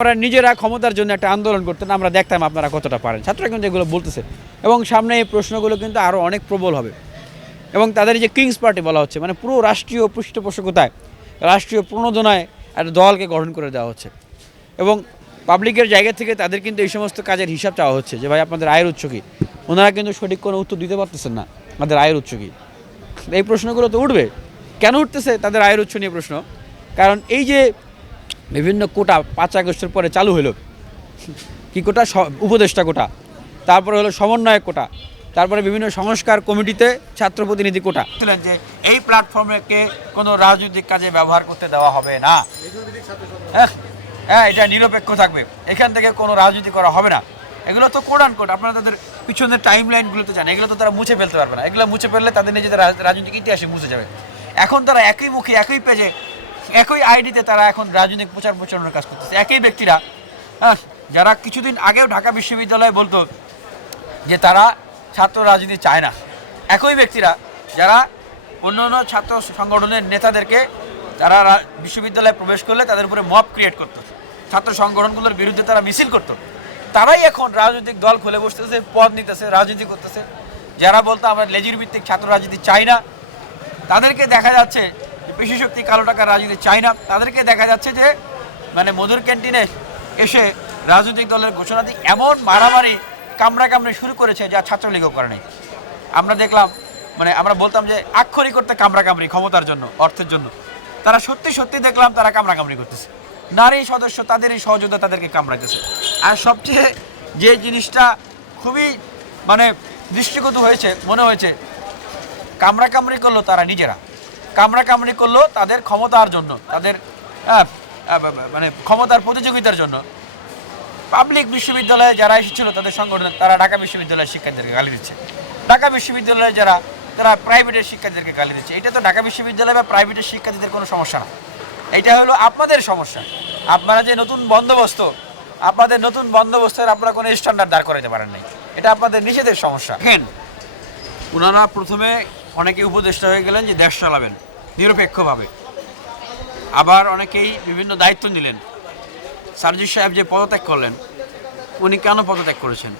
আপনারা নিজেরা ক্ষমতার জন্য একটা আন্দোলন করতেন, আমরা দেখতাম আপনারা কতটা পারেন। ছাত্ররা কিন্তু এগুলো বলতেছে, এবং সামনে এই প্রশ্নগুলো কিন্তু আরও অনেক প্রবল হবে। এবং তাদের যে কিংস পার্টি বলা হচ্ছে মানে পুরো রাষ্ট্রীয় পৃষ্ঠপোষকতায়, রাষ্ট্রীয় প্রণোদনায় একটা দলকে গঠন করে দেওয়া হচ্ছে। এবং পাবলিকের জায়গা থেকে তাদের কিন্তু এই সমস্ত কাজের হিসাব চাওয়া হচ্ছে যে, ভাই, আপনাদের আয়ের উৎস কী? ওনারা কিন্তু সঠিক কোনো উত্তর দিতে পারতেছেন না, আমাদের আয়ের উৎস কী? এই প্রশ্নগুলো তো উঠবে। কেন উঠতেছে? তাদের আয়ের উৎস নিয়ে প্রশ্ন। কারণ এই যে বিভিন্ন কোটা পাঁচ আগস্টের পরে চালু হলো। কি কোটা? উপদেষ্টা কোটা। তারপরে হলো সমন্বয়ক কোটা। তারপরে বিভিন্ন সংস্কার কমিটিতে ছাত্র প্রতিনিধি কোটা। ছিলেন যে এই প্ল্যাটফর্মকে কোনো রাজনৈতিক কাজে ব্যবহার করতে দেওয়া হবে না। হ্যাঁ হ্যাঁ এটা নিরপেক্ষ থাকবে। এখান থেকে কোনো রাজনীতি করা হবে না। এগুলো তো কোড কোড। আপনারা তাদের পিছনের টাইম লাইনগুলোতে জানেন। এগুলো তো তারা মুছে ফেলতে পারবে না। এগুলো মুছে ফেললে তাদের নিজেদের রাজ- রাজনৈতিক ইতিহাসে মুছে যাবে। এখন তারা একই মুখে, একই পেজে একই আইডিতে তারা এখন রাজনৈতিক প্রচার প্রচারণার কাজ করতেছে। একই ব্যক্তিরা হ্যাঁ যারা কিছুদিন আগেও ঢাকা বিশ্ববিদ্যালয়ে বলতো যে তারা ছাত্র রাজনীতি চায় না। একই ব্যক্তিরা, যারা অন্য অন্য ছাত্র সংগঠনের নেতাদেরকে তারা বিশ্ববিদ্যালয়ে প্রবেশ করলে তাদের উপরে মব ক্রিয়েট করতো। ছাত্র সংগঠনগুলোর বিরুদ্ধে তারা মিছিল করতো। তারাই এখন রাজনৈতিক দল খুলে বসতেছে, পদ নিতেছে, রাজনীতি করতেছে। যারা বলতো আমরা লেজির ভিত্তিক ছাত্র রাজনীতি চাই না, তাদেরকে দেখা যাচ্ছে পেশি শক্তি কালো টাকার রাজনীতি চায় না, তাদেরকে দেখা যাচ্ছে যে মানে মধুর ক্যান্টিনে এসে রাজনৈতিক দলের ঘোষণা দিয়ে এমন মারামারি কামড়া কামড়ে শুরু করেছে যা ছাত্রলীগও করে নাই। আমরা দেখলাম মানে আমরা বলতাম যে আক্ষরিক করতে কামড়া কামড়ি ক্ষমতার জন্য, অর্থের জন্য। তারা সত্যি সত্যি দেখলাম তারা কামড়া কামড়ি করতেছে। নারী সদস্য তাদেরই সহযোগিতা তাদেরকে কামড়াইতেছে। আর সবচেয়ে যে জিনিসটা খুবই মানে দৃষ্টিগত হয়েছে, মনে হয়েছে কামড়া কামড়ি করল তারা নিজেরা। কামড়া কামড়ি করল তাদের ক্ষমতার জন্য, তাদের মানে ক্ষমতার প্রতিযোগিতার জন্য। পাবলিক বিশ্ববিদ্যালয়ে যারা এসেছিল তাদের সংগঠন তারা ঢাকা বিশ্ববিদ্যালয়ের শিক্ষার্থীদেরকে গালি দিচ্ছে। ঢাকা বিশ্ববিদ্যালয়ে যারা, তারা প্রাইভেটের শিক্ষার্থীদেরকে গালি দিচ্ছে। এটা তো ঢাকা বিশ্ববিদ্যালয় বা প্রাইভেটের শিক্ষার্থীদের কোনো সমস্যা না। এটা হলো আপনাদের সমস্যা। আপনারা যে নতুন বন্দোবস্ত, আপনাদের নতুন বন্দোবস্তের আপনারা কোনো স্ট্যান্ডার্ড দাঁড় করাতে পারেন নাই। এটা আপনাদের নিজেদের সমস্যা। দেখেন ওনারা প্রথমে অনেকে উপদেষ্টা হয়ে গেলেন যে দেশ চালাবেন। নিরপেক্ষভাবে। আবার অনেকেই বিভিন্ন দায়িত্ব নিলেন। সার্জিস সাহেব যে পদত্যাগ করলেন, উনি কেন পদত্যাগ করেছেন?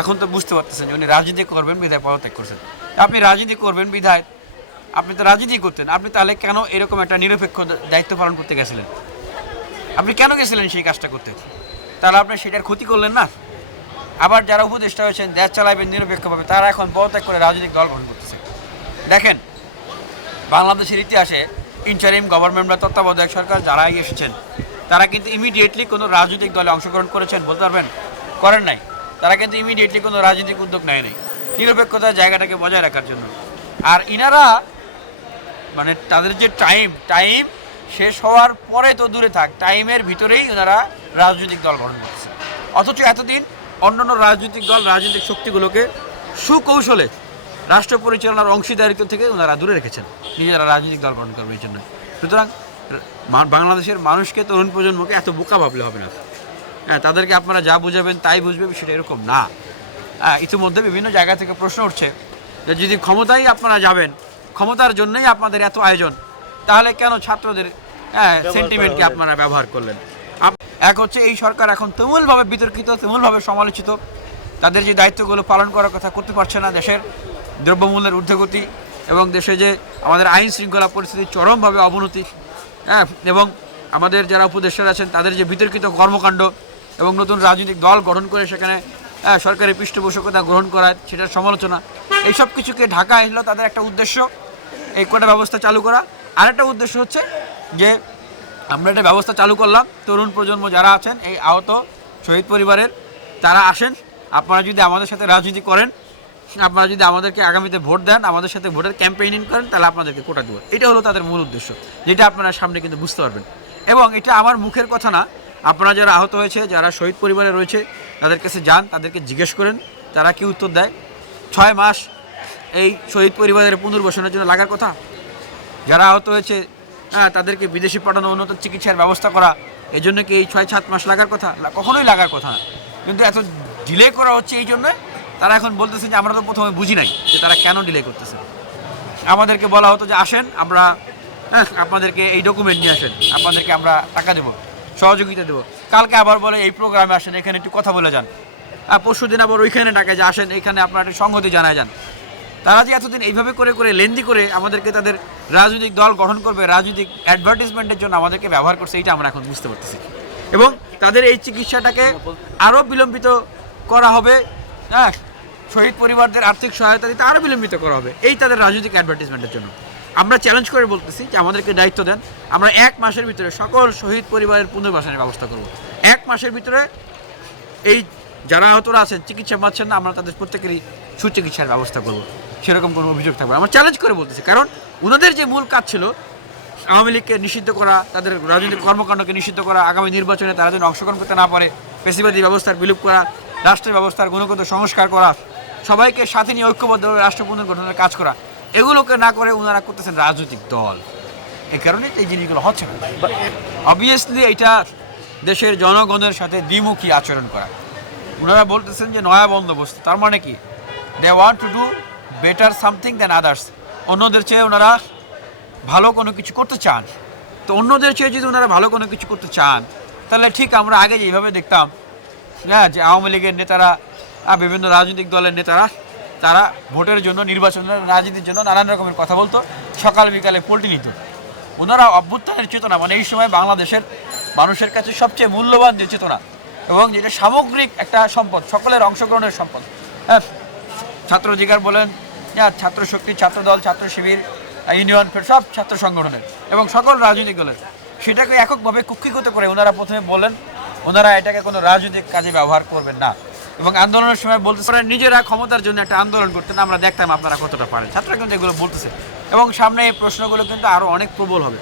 এখন তো বুঝতে পারতেছেন যে উনি রাজনীতি করবেন, বিধায় পদত্যাগ করেছেন। আপনি রাজনীতি করবেন, বিধায়। আপনি তো রাজনীতি করতেন, আপনি তাহলে কেন এরকম একটা নিরপেক্ষ দায়িত্ব পালন করতে গেছিলেন? আপনি কেন গেছিলেন সেই কাজটা করতে? তাহলে আপনি সেটার ক্ষতি করলেন না? আবার যারা উপদেষ্টা হয়েছেন, দেশ চালাবেন নিরপেক্ষভাবে, তারা এখন পদত্যাগ করে রাজনৈতিক দল গঠন করতেছে। দেখেন বাংলাদেশের ইতিহাসে ইন্টারিম গভর্নমেন্ট বা তত্ত্বাবধায়ক সরকার যারাই এসেছেন, তারা কিন্তু ইমিডিয়েটলি কোনো রাজনৈতিক দলে অংশগ্রহণ করেছেন বলতে পারবেন? করেন নাই। তারা কিন্তু ইমিডিয়েটলি কোনো রাজনৈতিক উদ্যোগ নেয় নাই। নিরপেক্ষতার জায়গাটাকে বজায় রাখার জন্য। আর ইনারা মানে তাদের যে টাইম টাইম শেষ হওয়ার পরে তো দূরে থাক টাইমের ভিতরেই ওনারা রাজনৈতিক দল গঠন করছে। অথচ এতদিন অন্যান্য রাজনৈতিক দল, রাজনৈতিক শক্তিগুলোকে সুকৌশলে রাষ্ট্র পরিচালনার অংশীদারিত্ব থেকে ওনারা দূরে রেখেছেন। নিজেরা রাজনৈতিক দল গঠন করবে এই জন্য সুতরাং বাংলাদেশের মানুষকে তরুণ প্রজন্মকে এত বোকা ভাবলে হবে না। হ্যাঁ তাদেরকে আপনারা যা বুঝাবেন তাই বুঝবে সেটা এরকম না। হ্যাঁ ইতিমধ্যে বিভিন্ন জায়গা থেকে প্রশ্ন উঠছে যে যদি ক্ষমতায় আপনারা যাবেন ক্ষমতার জন্যই আপনাদের এত আয়োজন তাহলে কেন ছাত্রদের হ্যাঁ সেন্টিমেন্টকে আপনারা ব্যবহার করলেন? এক হচ্ছে এই সরকার এখন তুমুলভাবে বিতর্কিত তুমুলভাবে সমালোচিত। তাদের যে দায়িত্বগুলো পালন করার কথা করতে পারছে না দেশের। দ্রব্যমূল্যের ঊর্ধ্বগতি এবং দেশে যে আমাদের আইন শৃঙ্খলা পরিস্থিতির চরমভাবে অবনতি হ্যাঁ এবং আমাদের যারা উপদেষ্টারা আছেন তাদের যে বিতর্কিত কর্মকাণ্ড এবং নতুন রাজনৈতিক দল গঠন করে সেখানে হ্যাঁ, সরকারি পৃষ্ঠপোষকতা গ্রহণ করা সেটার সমালোচনা এইসব কিছুকে ঢাকা এলো তাদের একটা উদ্দেশ্য এই কোটা ব্যবস্থা চালু করা। আরেকটা উদ্দেশ্য হচ্ছে যে আমরা একটা ব্যবস্থা চালু করলাম তরুণ প্রজন্ম যারা আছেন এই আহত শহীদ পরিবারের তারা আসেন। আপনারা যদি আমাদের সাথে রাজনীতি করেন আপনারা যদি আমাদেরকে আগামীতে ভোট দেন, আমাদের সাথে ভোটের ক্যাম্পেইনিং করেন, তাহলে আপনাদেরকে কোটা দেবো। এটা হলো তাদের মূল উদ্দেশ্য, যেটা আপনারা সামনে কিন্তু বুঝতে পারবেন। এবং এটা আমার মুখের কথা না, আপনারা যারা আহত হয়েছে, যারা শহীদ পরিবারে রয়েছে, তাদের কাছে যান, তাদেরকে জিজ্ঞেস করেন, তারা কি উত্তর দেয়? ছয় মাস এই শহীদ পরিবারের পুনর্বাসনের জন্য লাগার কথা? যারা আহত হয়েছে হ্যাঁ তাদেরকে বিদেশে পাঠানো উন্নত চিকিৎসার ব্যবস্থা করা এই জন্য কি এই ছয় সাত মাস লাগার কথা? কখনোই লাগার কথা না। কিন্তু এত ডিলে করা হচ্ছে এই জন্য তারা এখন বলতেছে যে আমরা তো প্রথমে বুঝি নাই যে তারা কেন ডিলে করতেছে। আমাদেরকে বলা হতো যে আসেন আমরা হ্যাঁ, আপনাদেরকে এই ডকুমেন্ট নিয়ে আসেন আপনাদেরকে আমরা টাকা দেবো সহযোগিতা দেবো। কালকে আবার বলে এই প্রোগ্রামে আসেন এখানে একটু কথা বলে যান। আর পরশু দিন আবার ওইখানে ডাকে যে আসেন এখানে আপনার একটু সংহতি জানায় যান। তারা যে এতদিন এইভাবে করে করে লেন্দি করে আমাদেরকে তাদের রাজনৈতিক দল গঠন করবে রাজনৈতিক অ্যাডভার্টিসমেন্টের জন্য আমাদেরকে ব্যবহার করছে এইটা আমরা এখন বুঝতে পারতেছি। এবং তাদের এই চিকিৎসাটাকে আরও বিলম্বিত করা হবে হ্যাঁ শহীদ পরিবারদের আর্থিক সহায়তা দিতে আরও বিলম্বিত করা হবে। এই তাদের রাজনৈতিক অ্যাডভার্টিসমেন্টের জন্য। আমরা চ্যালেঞ্জ করে বলতেছি যে আমাদেরকে দায়িত্ব দেন। আমরা এক মাসের ভিতরে সকল শহীদ পরিবারের পুনর্বাসনের ব্যবস্থা করব। এক মাসের ভিতরে এই যারা আহতরা আছেন, চিকিৎসা পাচ্ছেন না, আমরা তাদের প্রত্যেকেরই সুচিকিৎসার ব্যবস্থা করব। সেরকম কোনো অভিযোগ থাকবে আমরা চ্যালেঞ্জ করে বলতেছি, কারণ ওনাদের যে মূল কাজ ছিল, আওয়ামী লীগকে নিষিদ্ধ করা, তাদের রাজনৈতিক কর্মকাণ্ডকে নিষিদ্ধ করা, আগামী নির্বাচনে তারা যেন অংশগ্রহণ করতে না পারে, পেশিবাদী ব্যবস্থার বিলুপ করা, রাষ্ট্রের ব্যবস্থার গুণগত সংস্কার করা সবাইকে সাথে নিয়ে ঐক্যবদ্ধভাবে রাষ্ট্র পুনর্গঠনের কাজ করা, এগুলোকে না করে ওনারা করতেছেন রাজনৈতিক দল। এই কারণে এই জিনিসগুলো হচ্ছে না। অবভিয়াসলি এটা দেশের জনগণের সাথে দ্বিমুখী আচরণ করা। ওনারা বলতেছেন যে নয়া বন্দোবস্ত, তার মানে কি? They want to do better something than others অন্যদের চেয়ে ওনারা ভালো কোনো কিছু করতে চান। তো অন্যদের চেয়ে যদি ওনারা ভালো কোনো কিছু করতে চান, তাহলে ঠিক আমরা আগে যেভাবে দেখতাম হ্যাঁ যে আওয়ামী লীগের নেতারা বিভিন্ন রাজনৈতিক দলের নেতারা তারা ভোটের জন্য নির্বাচনের রাজনীতির জন্য নানান রকমের কথা বলতো সকাল বিকালে পল্টি নিত। ওনারা অভ্যুত্থানের চেতনা মানে এই সময় বাংলাদেশের মানুষের কাছে সবচেয়ে মূল্যবান যে চেতনা এবং যেটা সামগ্রিক একটা সম্পদ সকলের অংশগ্রহণের সম্পদ। হ্যাঁ ছাত্র অধিকার বলেন হ্যাঁ, ছাত্র শক্তি ছাত্র দল ছাত্র শিবির ইউনিয়ন ফের সব ছাত্র সংগঠনের এবং সকল রাজনৈতিক দলের। সেটাকে এককভাবে কুক্ষিগত করে ওনারা প্রথমে বলেন ওনারা এটাকে কোনো রাজনৈতিক কাজে ব্যবহার করবেন না। এবং আন্দোলনের সময় বলতে ওরা নিজেরা ক্ষমতার জন্য একটা আন্দোলন করতেন। আমরা দেখতাম আপনারা কতটা পারেন। ছাত্ররা কিন্তু এগুলো বলতেছে। এবং সামনে এই প্রশ্নগুলো কিন্তু আরও অনেক প্রবল হবে।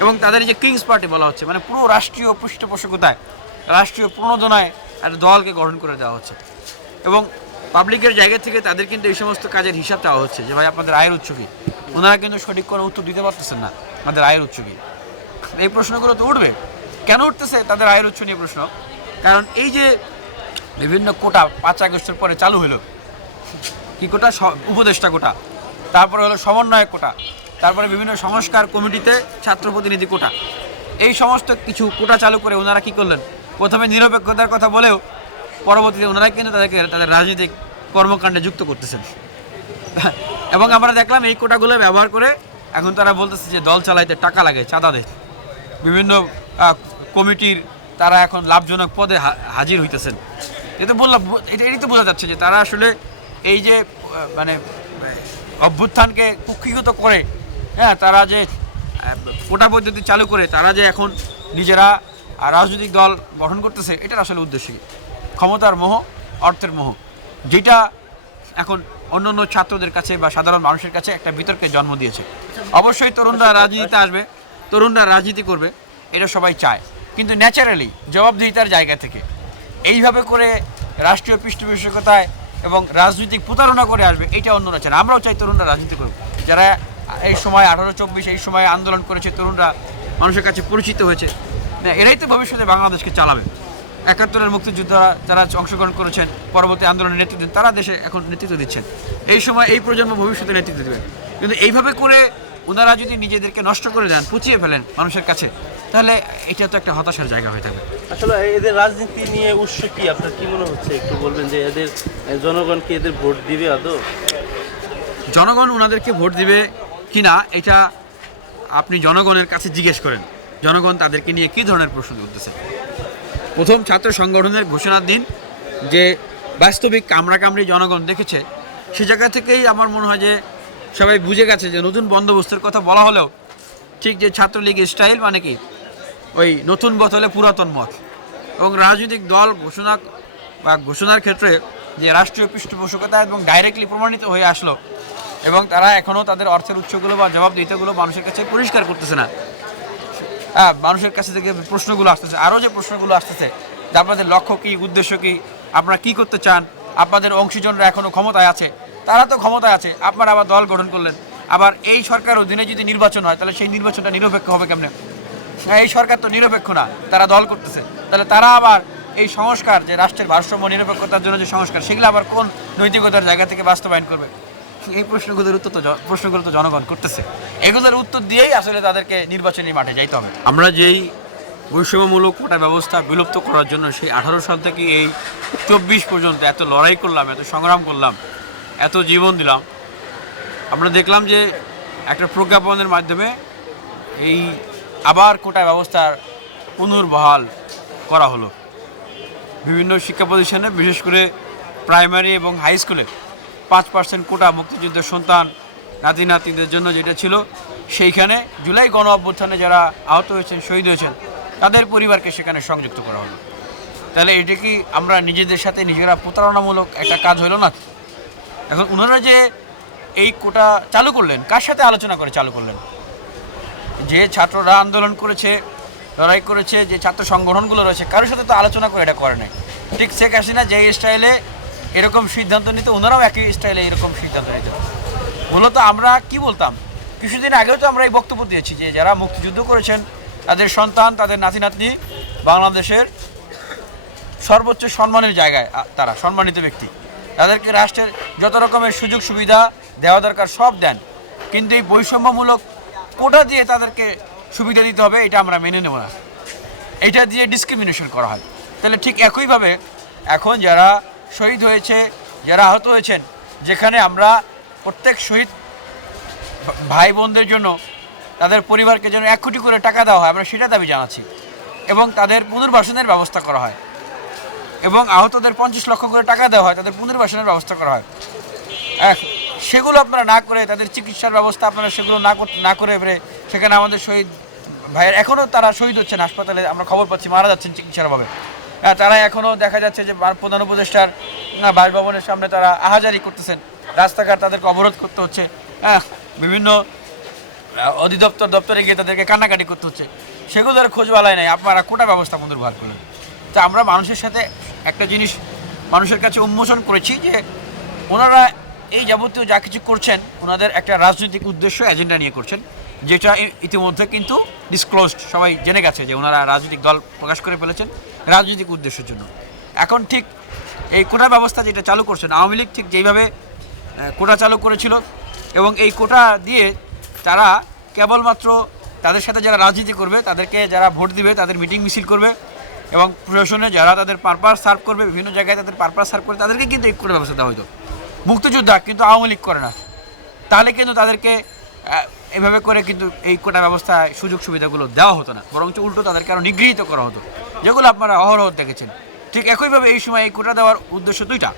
এবং তাদের যে কিংস পার্টি বলা হচ্ছে মানে পুরো রাষ্ট্রীয় পৃষ্ঠপোষকতায়, রাষ্ট্রীয় প্রণোদনায় একটা দলকে গঠন করে দেওয়া হচ্ছে। এবং পাবলিকের জায়গা থেকে তাদের কিন্তু এই সমস্ত কাজের হিসাব চাওয়া হচ্ছে যে, ভাই, আপনাদের আয়ের উৎস কী? ওনারা কিন্তু সঠিক কোনো উত্তর দিতে পারতেছেন না। আমাদের আয়ের উৎস কী? এই প্রশ্নগুলো তো উঠবে। কেন উঠতেছে তাদের আয়ের উৎস নিয়ে প্রশ্ন? কারণ এই যে বিভিন্ন কোটা পাঁচ আগস্টের পরে চালু হলো কি কোটা? উপদেষ্টা কোটা। তারপরে হলো সমন্বয়ক কোটা। তারপরে বিভিন্ন সংস্কার কমিটিতে ছাত্র প্রতিনিধি কোটা। এই সমস্ত কিছু কোটা চালু করে ওনারা কি করলেন? প্রথমে নিরপেক্ষতার কথা বলেও পরবর্তীতে ওনারা কিন্তু তাদেরকে, তাদের রাজনৈতিক কর্মকাণ্ডে যুক্ত করতেছেন। এবং আমরা দেখলাম এই কোটাগুলো ব্যবহার করে এখন তারা বলতেছে যে দল চালাইতে টাকা লাগে, চাঁদা দেয়। বিভিন্ন কমিটির তারা এখন লাভজনক পদে হাজির হইতেছেন। এটা বললাম এটা এটাই তো বোঝা যাচ্ছে যে তারা আসলে এই যে মানে অভ্যুত্থানকে কুক্ষিগত করে হ্যাঁ তারা যে কোটা পদ্ধতি চালু করে তারা যে এখন নিজেরা রাজনৈতিক দল গঠন করতেছে এটার আসলে উদ্দেশ্য ক্ষমতার মোহ অর্থের মোহ। যেটা এখন অন্য অন্য ছাত্রদের কাছে বা সাধারণ মানুষের কাছে একটা বিতর্কের জন্ম দিয়েছে। অবশ্যই তরুণরা রাজনীতিতে আসবে তরুণরা রাজনীতি করবে এটা সবাই চায়। কিন্তু ন্যাচারালি জবাবদিহিতার জায়গা থেকে এইভাবে করে রাষ্ট্রীয় পৃষ্ঠপোষকতায় এবং রাজনৈতিক প্রতারণা করে আসবে, এটা অন্যরা চায় আমরাও চাই তরুণরা রাজনীতি করুক। যারা এই সময় আঠারো, চব্বিশ, এই সময় আন্দোলন করেছে, তরুণরা মানুষের কাছে পরিচিত হয়েছে এরাই তো ভবিষ্যতে বাংলাদেশকে চালাবে। একাত্তরের মুক্তিযোদ্ধারা যারা অংশগ্রহণ করেছেন, পরবর্তী আন্দোলনের নেতৃত্ব তারা দেশে এখন নেতৃত্ব দিচ্ছেন। এই সময় এই প্রজন্ম ভবিষ্যতে নেতৃত্ব দেবে। কিন্তু এইভাবে করে ওনারা যদি নিজেদেরকে নষ্ট করে দেন পুচিয়ে ফেলেন মানুষের কাছে তাহলে এটা তো একটা হতাশার জায়গা হয়ে থাকবে আসলে এদের রাজনীতি নিয়ে উৎস কি? আপনার কি মনে হচ্ছে? একটু বলবেন যে এদের জনগণ কি এদের ভোট দিবে আদৌ? জনগণ ওনাদেরকে ভোট দিবে কি না এটা আপনি জনগণের কাছে জিজ্ঞেস করেন। জনগণ তাদেরকে নিয়ে কী ধরনের প্রশ্ন করতেছে প্রথম ছাত্র সংগঠনের ঘোষণার দিন যে বাস্তবিক কামড়াকামড়ি জনগণ দেখেছে সে জায়গা থেকেই আমার মনে হয় যে সবাই বুঝে গেছে যে নতুন বন্দোবস্তের কথা বলা হলেও ঠিক যে ছাত্রলীগ স্টাইল মানে কি? ওই নতুন বোতলে পুরাতন মত। এবং রাজনৈতিক দল ঘোষণা বা ঘোষণার ক্ষেত্রে যে রাষ্ট্রীয় পৃষ্ঠপোষকতা এবং ডাইরেক্টলি প্রমাণিত হয়ে আসলো এবং তারা এখনও তাদের অর্থের উৎসগুলো বা জবাবদিহিতাগুলো মানুষের কাছে পরিষ্কার করতেছে না। হ্যাঁ মানুষের কাছে থেকে প্রশ্নগুলো আসতেছে, আরও যে প্রশ্নগুলো আসতেছে যে আপনাদের লক্ষ্য কী, উদ্দেশ্য কী, আপনারা কী করতে চান, আপনাদের অংশীজনরা এখনও ক্ষমতায় আছে তারা তো ক্ষমতায় আছে, আপনারা আবার দল গঠন করলেন। আবার এই সরকার অধীনে যদি নির্বাচন হয়, তাহলে সেই নির্বাচনটা নিরপেক্ষ হবে কেমনে? এই সরকার তো নিরপেক্ষ না, তারা দল করতেছে। তাহলে তারা আবার এই সংস্কার, যে রাষ্ট্রের ভারসাম্য, নিরপেক্ষতার জন্য যে সংস্কার, সেগুলো আবার কোন নৈতিকতার জায়গা থেকে বাস্তবায়ন করবে? এই প্রশ্নগুলোর উত্তর তো প্রশ্নগুলো তো জনগণ করতেছে। এগুলোর উত্তর দিয়েই আসলে তাদেরকে নির্বাচনী মাঠে যাইতে হবে। আমরা যেই বৈষম্যমূলক কোটা ব্যবস্থা বিলুপ্ত করার জন্য সেই আঠারো সাল থেকে এই চব্বিশ পর্যন্ত এত লড়াই করলাম, এত সংগ্রাম করলাম এত জীবন দিলাম। আমরা দেখলাম যে একটা প্রজ্ঞাপনের মাধ্যমে এই আবার কোটা ব্যবস্থার পুনর্বহাল করা হলো। বিভিন্ন শিক্ষা প্রতিষ্ঠানে, বিশেষ করে প্রাইমারি এবং হাই স্কুলে পাঁচ পার্সেন্ট কোটা মুক্তিযুদ্ধের সন্তান নাতি নাতিদের জন্য যেটা ছিল, সেইখানে জুলাই গণ অভ্যুত্থানে যারা আহত হয়েছেন, শহীদ হয়েছেন, তাদের পরিবারকে সেখানে সংযুক্ত করা হলো। তাহলে এটা কি আমরা নিজেদের সাথে নিজেরা প্রতারণামূলক একটা কাজ হলো না? এখন ওনারা যে এই কোটা চালু করলেন, কার সাথে আলোচনা করে চালু করলেন? যে ছাত্ররা আন্দোলন করেছে, লড়াই করেছে, যে ছাত্র সংগঠনগুলো রয়েছে, কারোর সাথে তো আলোচনা করে এটা করে নাই। ঠিক শেখ হাসিনা যে স্টাইলে এরকম সিদ্ধান্ত নিত, ওনারাও একই স্টাইলে এরকম সিদ্ধান্ত নিত। মূলত আমরা কি বলতাম? কিছুদিন আগেও তো আমরা এই বক্তব্য দিয়েছি যে যারা মুক্তিযুদ্ধ করেছেন, তাদের সন্তান, তাদের নাতি নাতনি বাংলাদেশের সর্বোচ্চ সম্মানের জায়গায় তারা, সম্মানিত ব্যক্তি। তাদেরকে রাষ্ট্রের যত রকমের সুযোগ সুবিধা দেওয়া দরকার সব দেন। কিন্তু এই বৈষম্যমূলক কোটা দিয়ে তাদেরকে সুবিধা দিতে হবে, এটা আমরা মেনে নেব না। এটা দিয়ে ডিসক্রিমিনেশন করা হয়। তাহলে ঠিক একইভাবে এখন যারা শহীদ হয়েছে, যারা আহত হয়েছেন, যেখানে আমরা প্রত্যেক শহীদ ভাই বোনদের জন্য তাদের পরিবারকে যেন এক কোটি করে টাকা দেওয়া হয়, আমরা সেটা দাবি জানাচ্ছি। এবং তাদের পুনর্বাসনের ব্যবস্থা করা হয়। এবং আহতদের পঞ্চাশ লক্ষ করে টাকা দেওয়া হয় তাদের পুনর্বাসনের ব্যবস্থা করা হয়। এক, সেগুলো আপনারা না করে তাদের চিকিৎসার ব্যবস্থা আপনারা সেগুলো না করতে না করে এবারে সেখানে আমাদের শহীদ ভাইয়ের এখনও তারা শহীদ হচ্ছেন হাসপাতালে আমরা খবর পাচ্ছি মারা যাচ্ছেন চিকিৎসার অভাবে। তারা এখনও দেখা যাচ্ছে যে প্রধান উপদেষ্টার বাসভবনের সামনে তারা আহাজারি করতেছেন। রাস্তাঘাট তাদেরকে অবরোধ করতে হচ্ছে। হ্যাঁ বিভিন্ন অধিদপ্তর দপ্তরে গিয়ে তাদেরকে কান্নাকাটি করতে হচ্ছে। সেগুলোর খোঁজ বালাই নাই আপনারা কোটা ব্যবস্থা পুনর্বার করলেন। তা আমরা মানুষের সাথে একটা জিনিস মানুষের কাছে উন্মোচন করেছি যে ওনারা এই যাবতীয় যা কিছু করছেন, ওনাদের একটা রাজনৈতিক উদ্দেশ্য এজেন্ডা নিয়ে করছেন, যেটা ইতিমধ্যে কিন্তু ডিসক্লোজড সবাই জেনে গেছে যে ওনারা রাজনৈতিক দল প্রকাশ করে ফেলেছেন রাজনৈতিক উদ্দেশ্যের জন্য। এখন ঠিক এই কোটা ব্যবস্থা যেটা চালু করছেন, আওয়ামী লীগ ঠিক যেইভাবে কোটা চালু করেছিল এবং এই কোটা দিয়ে তারা কেবলমাত্র তাদের সাথে যারা রাজনীতি করবে, তাদেরকে যারা ভোট দিবে, তাদের মিটিং মিছিল করবে এবং প্রশাসনে যারা তাদের পারপাস সার্ভ করবে, বিভিন্ন জায়গায় তাদের পারপাস সার্ভ করে তাদেরকে কিন্তু এক করে ব্যবস্থা দেওয়া হতো মুক্তিযোদ্ধা কিন্তু আওয়ামী লীগ করে না। তাহলে কিন্তু তাদেরকে এভাবে করে কিন্তু এই কোটা ব্যবস্থায় সুযোগ সুবিধাগুলো দেওয়া হতো না। বরঞ্চ উল্টো তাদেরকে আরও নিগৃহীত করা হতো। যেগুলো আপনারা অহরহ দেখেছেন। ঠিক একইভাবে এই সময় এই কোটা দেওয়ার উদ্দেশ্য দুইটা।